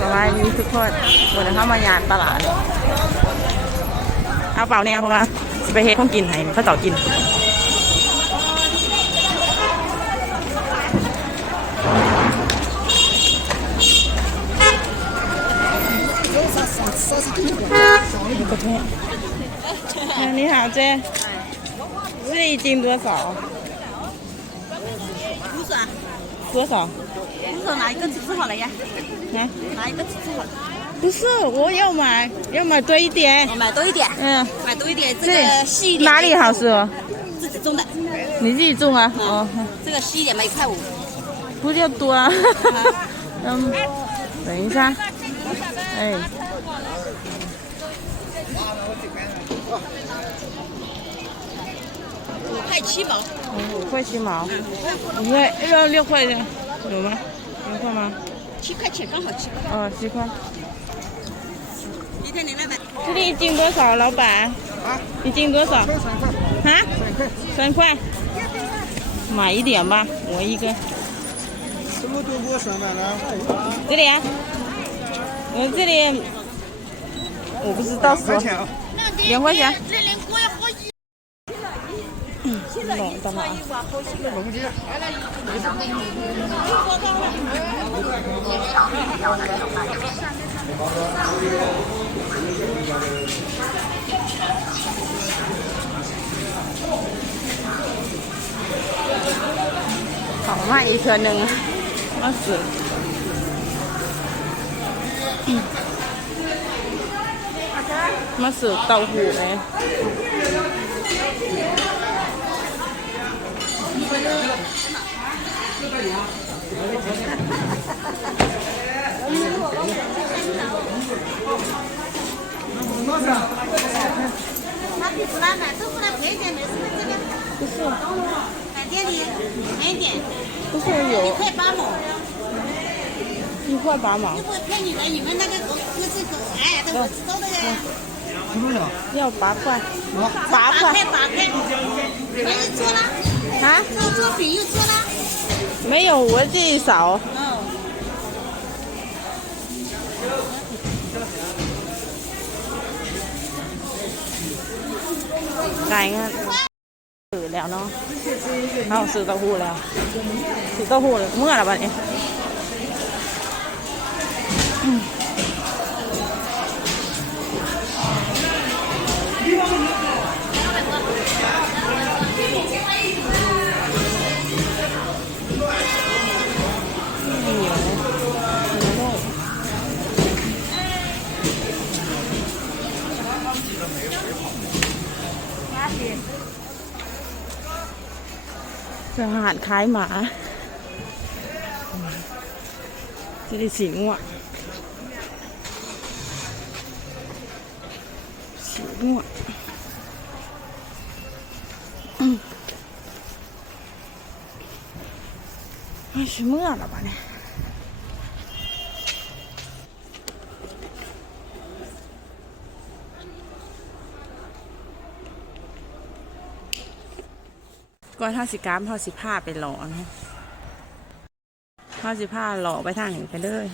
สบายดีทุกคนวันนี้เข้ามายานตลาดเอาเปล่าเนี่ยเพราะว่าไปเฮ็ดของกินให้เขาต่อกิน你好，姐，这里斤多少？不是啊，多少？不是哪一个吃好了呀？啊？哪一个吃好了？不是，我要买多一点。买多一点。嗯，买多一点，这个细一点。哪里好吃哦？自己种的。你自己种啊？哦。这个细一点嘛，1块5。不就多啊？嗯，等一下。哎。5块7毛。5块7毛。5块要6块的，有吗？6块吗？7块钱，刚好7块。哦，7块。一天200买。这里一斤多少，老板？啊？一斤多少？3块。啊？3块。买一点吧，我一个。这么多给我买了？这里啊，我这里我不知道说2块钱。冷的嘛。好มาอีกเทื่อนึงมาซื้อมาซื้อเต้าหู้ไง他比不拉买，都不拉便宜点，没事的这个。不是，买店里便宜点。不是有1块8毛。1块8毛。又不骗你的，你们那个狗哎，都我知道的呀。要8块。8块。没人做了？啊？做饼又做了？没有，我自己扫。ไก่งั้นซื้อแล้วเนาะเอาซื้อเต้าหู้แล้วซื้อเต้าหู้เมื่อไหร่บ้างเนี่ยอาหารคล้ายหมาที่ได้สีง่วงสีง่วงไม่ใช่เมื่อหรอปะเนี่ยก่อนท่าสิกรรมท่าสิผ้าไปหล่อนะท่าสิผ้าหล่อไปทางไหนไปเลย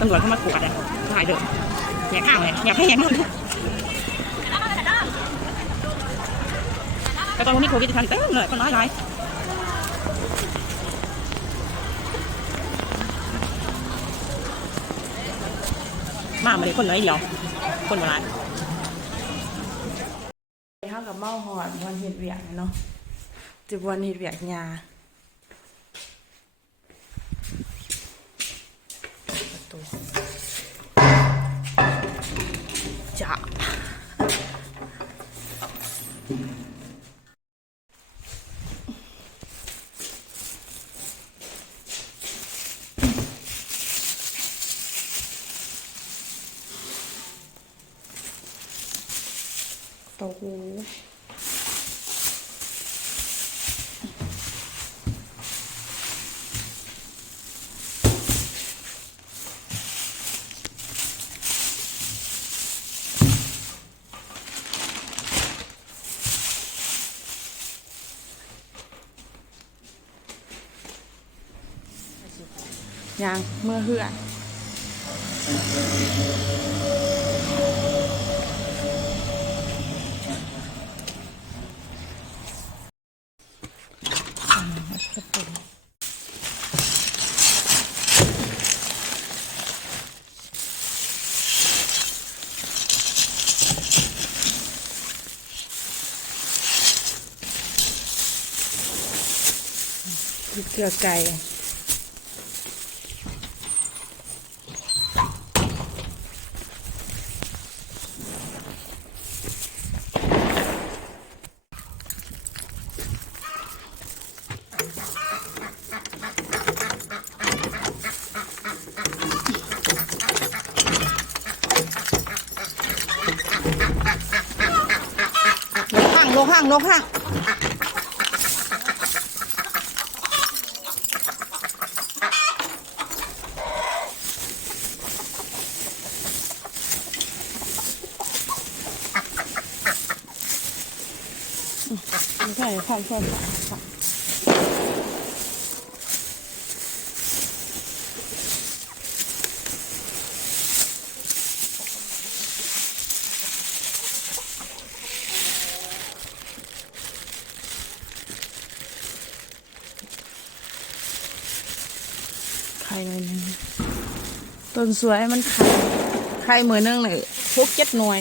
ตำรวจเข้ามากวดอ่ะถ่ายเด้ออยากข้าวเลยอยากให้ยังแต่ตอนนี้โควิดทันเต็มเลยคนน้อยไรมาเลยคนน้อยเดียวคนโบราณเท่ากับเมาหอดวันเห็ดเวียกเนาะจะวันเห็ดเวียกยาจะ เต้าหู้ยังเมื่อเหือเกลือไก่ลกห้างใช่ใช่ไข่เลยนี่ต้นสวยมันไข่เหมือนนึงเลย6-7 หน่วย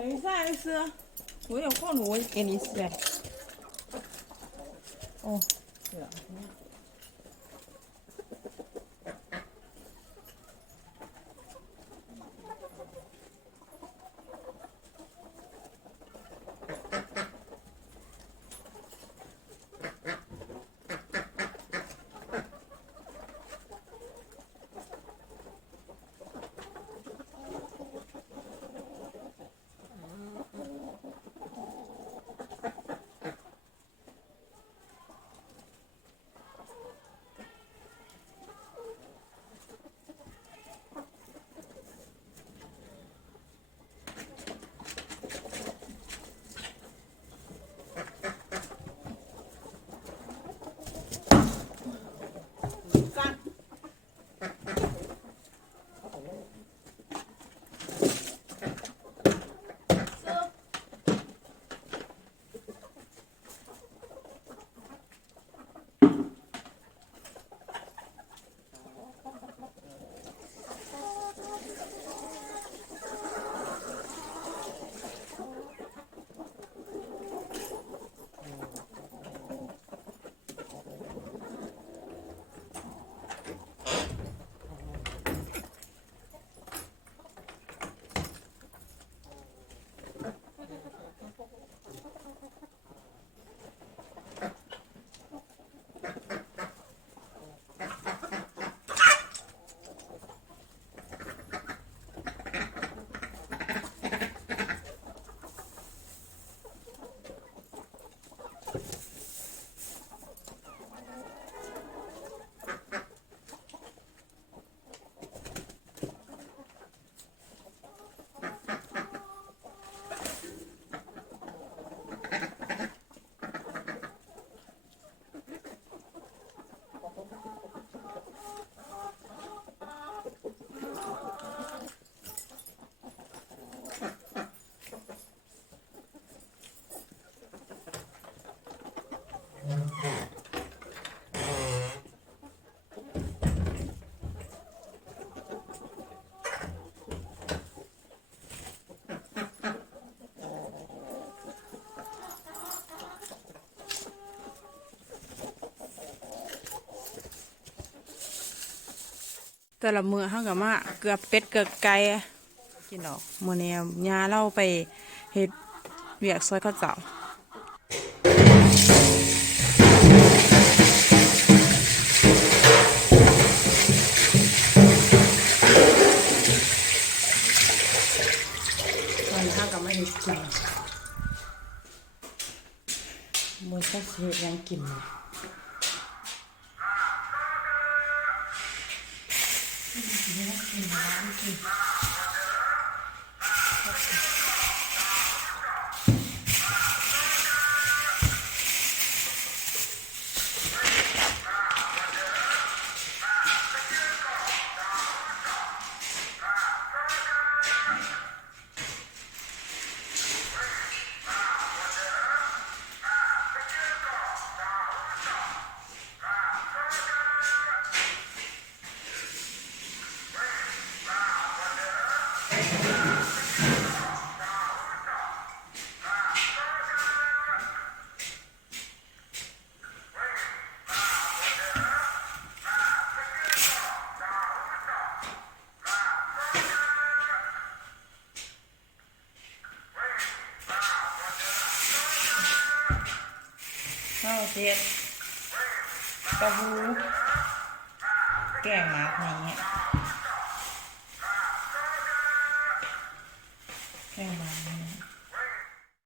等一下，那是。我有空了，我给你洗。哦，对了。แต่ละมื้อเฮาก็มาเกือบเป็ดเกือบไก่กินดอกมื้อนี้ย่าเราไปเฮ็ดเวียกซอยข้าวเจ้าตอนนี้เฮาก็มาเฮ็ดกินมื้อจักสิเฮ็ดหยังกินข้าวเจ็ดปลาหูแกงหมักนี้แกงหมักนี้